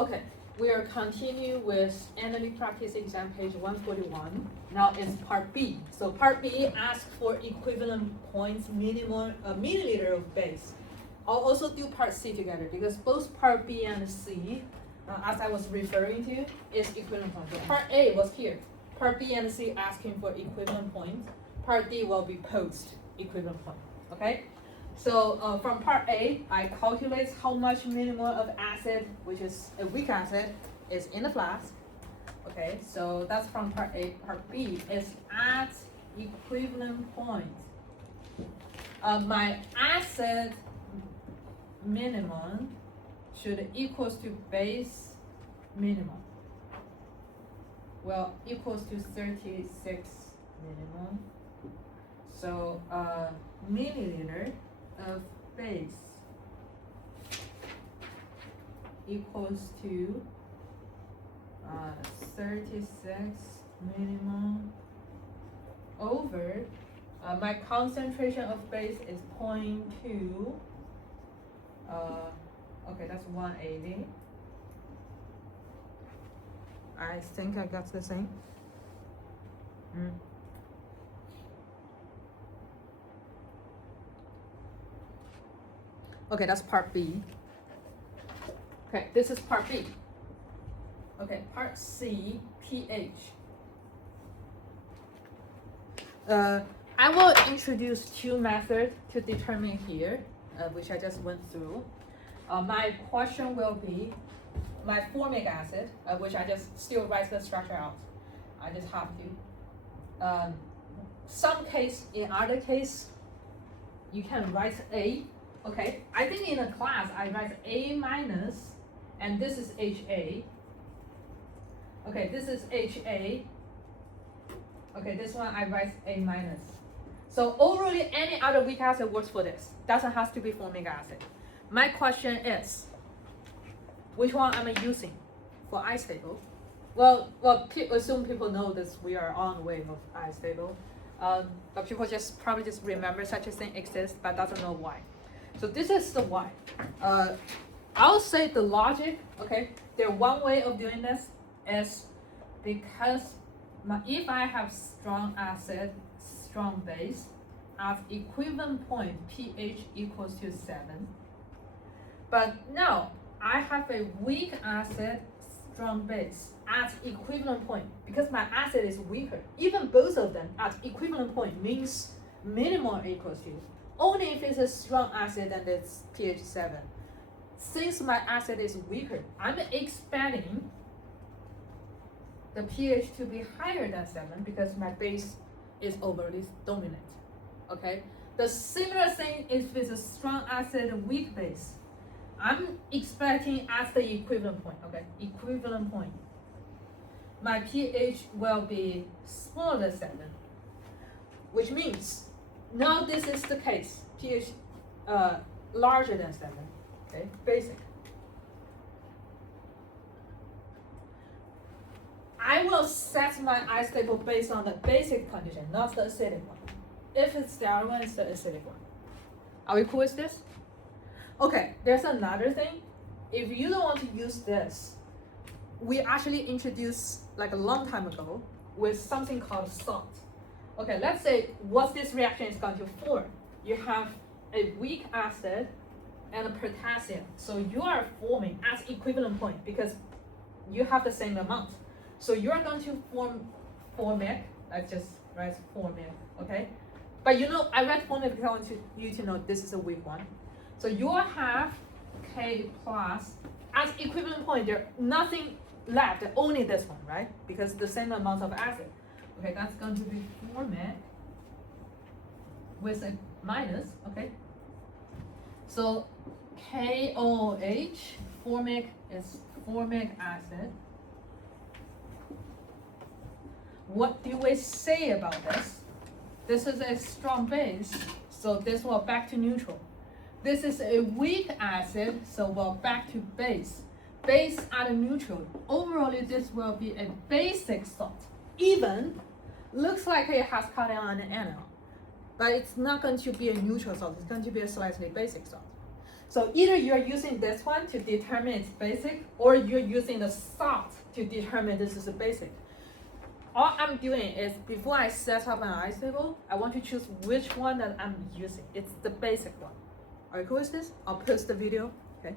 Okay, we are continue with analytic practice exam page 141. Now it's part B. So part B asks for equivalent points, minimum milliliter of base. I'll also do part C together because both part B and C, as I was referring to, is equivalent points. So part A was here. Part B and C asking for equivalent points. Part D will be post equivalent point. Okay. So from part A, I calculate how much minimum of acid, which is a weak acid, is in the flask. Okay, so that's from part A. Part B is at equivalent points. My acid minimum should equals to base minimum. Well, equals to 36 minimum. So milliliter of base equals to 36 minimum over my concentration of base is 0.2. Okay, that's 180. I think I got the same. Okay, that's part B. Okay, this is part B. Okay, part C, pH. I will introduce two methods to determine here, which I just went through. My question will be my formic acid, which I just still write the structure out. I just have to. Some case, in other case, you can write A. Okay, I think in a class I write A minus, and this is HA. Okay, this is HA. Okay, this one I write A minus. So overall, any other weak acid works for this. Doesn't have to be formic acid. My question is, which one am I using for I stable? Well, assume people know this. We are on the wave of I stable, but people probably just remember such a thing exists, but doesn't know why. So this is the why. I'll say the logic. Okay, there one way of doing this is because if I have strong acid, strong base, at equivalent point pH equals to 7. But now I have a weak acid, strong base at equivalent point because my acid is weaker. Even both of them at equivalent point means minimum equals to. Only if it's a strong acid and it's pH 7. Since my acid is weaker, I'm expecting the pH to be higher than 7 because my base is overly dominant. Okay? The similar thing is with a strong acid and weak base. I'm expecting at the equivalent point, okay? Equivalent point. My pH will be smaller than 7, which means now this is the case. pH larger than 7, okay? Basic. I will set my I stable based on the basic condition, not the acidic one. If it's the other one, it's the acidic one. Are we cool with this? Okay, there's another thing. If you don't want to use this, we actually introduced like a long time ago with something called salt. Okay, let's say what this reaction is going to form. You have a weak acid and a potassium. So you are forming at equivalent point because you have the same amount. So you are going to form formic. Let's just write formic, okay? But you know, I write formic because I want you to know this is a weak one. So you will have K plus at equivalent point. There's nothing left, only this one, right? Because the same amount of acid. Okay, that's going to be formic with a minus, okay? So KOH, formic is formic acid. What do we say about this? This is a strong base, so this will back to neutral. This is a weak acid, so we'll back to base. Base at a neutral. Overall, this will be a basic salt. Even looks like it has cation and anion, but it's not going to be a neutral salt. It's going to be a slightly basic salt. So either you're using this one to determine it's basic, or you're using the salt to determine this is a basic. All I'm doing is, before I set up an ice table, I want to choose which one that I'm using. It's the basic one. Are you cool with this? I'll post the video, okay?